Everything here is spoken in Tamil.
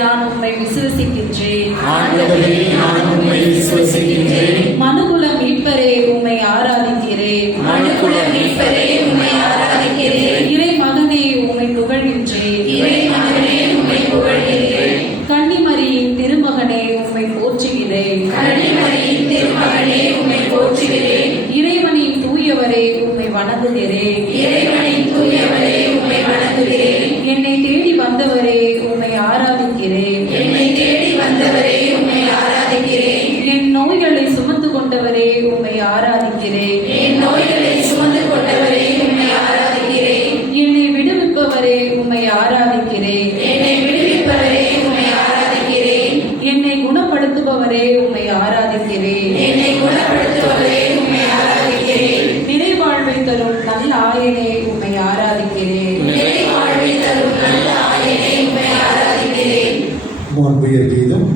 நான் உம்மை விசுவசிக்கின்றேன். ஆண்டவரே, நான் உம்மை விசுவசிக்கின்றேன். மனுகுல மீட்பரே, உம்மை ஆராதிக்கிறேன். மனுக்குல மீட்பரே, உம்மை ஆராதிக்கிறேன். இறை மகனே, உம்மை புகழ்கின்றேன். இறை மகனே, உம்மை புகழ்கின்றேன். கன்னிமரியின் திருமகனே, உம்மை போற்றுகிறேன். கன்னிமரியின் திருமகனே, உம்மை போற்றுகிறேன். இறைவனின் தூயவரே, உம்மை வணங்குகிறேன். இறைவனின் தூயவரே, உம்மை வணங்குகிறேன். என்னை தேடி வந்தவரே, உம்மை ஆராதிக்கிறேன். என்னை தேடி வந்தவரே, உம்மை ஆராதிக்கிறேன். என் நோய்களை சுமந்து கொண்டவரே, உம்மை ஆராதிக்கிறேன். என் நோய்களை சுமந்து கொண்டவரே, உம்மை ஆராதிக்கிறேன். என்னை விடுவிப்பவரே, உம்மை ஆராதிக்கிறேன். என்னை விடுவிப்பவரே, உம்மை ஆராதிக்கிறேன். என்னை குணப்படுத்துபவரே, உம்மை ஆராதிக்கிறேன். என்னை குணப்படுத்துபவரே, உம்மை ஆராதிக்கிறேன். நிறைவாழ்வை தரும் நல்ல ஆயனே, உம்மை ஆராதிக்கிறேன். நிலை வாழ்வை தரும் நல்ல ஆயனே, உம்மை ஆராதிக்கிறேன். மாண்புயர் கீதம்